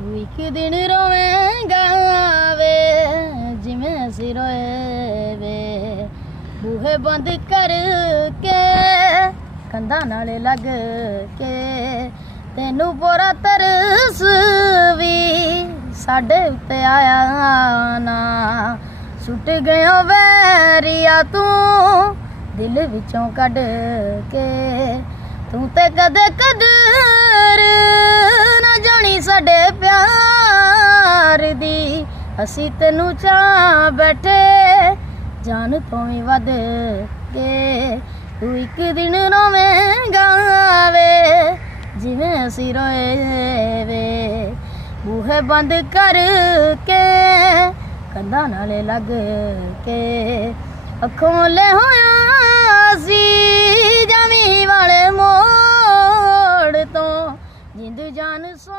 ਤੂੰ ਇੱਕ ਦਿਨ ਰੋਵੇਂਗਾ ਵੇ ਜਿਵੇਂ ਅਸੀਂ ਰੋਏ ਵੇ, ਬੂਹੇ ਬੰਦ ਕਰਕੇ ਕੰਧਾਂ ਨਾਲੇ ਲੱਗ ਕੇ। ਤੈਨੂੰ ਬੋਰਾ ਤਰਸ ਵੀ ਸਾਡੇ ਉੱਤੇ ਆਇਆ ਨਾ, ਸੁੱਟ ਗਿਆ ਵੈਰੀਆ ਤੂੰ ਦਿਲ ਵਿੱਚੋਂ ਕੱਢ ਕੇ। ਤੂੰ ਤੇ ਕਦੇ ਕਦਰ ਨਾ ਜਾਣੀ ਸਾਡੇ ਪਿਆਰ ਦੀ, ਅਸੀਂ ਤੈਨੂੰ ਚਾਹ ਬੈਠੇ ਜਾਨ ਤੋਂ ਵੀ ਵੱਧ ਕੇ। ਤੂੰ ਇੱਕ ਦਿਨ ਰੋਵੇਂਗਾ ਵੇ ਜਿਵੇਂ ਅਸੀਂ ਰੋਏ ਵੇ, ਬੂਹੇ ਬੰਦ ਕਰਕੇ ਕੰਧਾਂ ਨਾਲੇ ਲੱਗ ਕੇ। ਅੱਖੋਂ ਲੈ ਹੋਇਆ ਸੀ ਜਮੀ ਵਾਲੇ ਮੋੜ ਤੋਂ, ਜਿੰਦ ਜਾਨ ਸੋ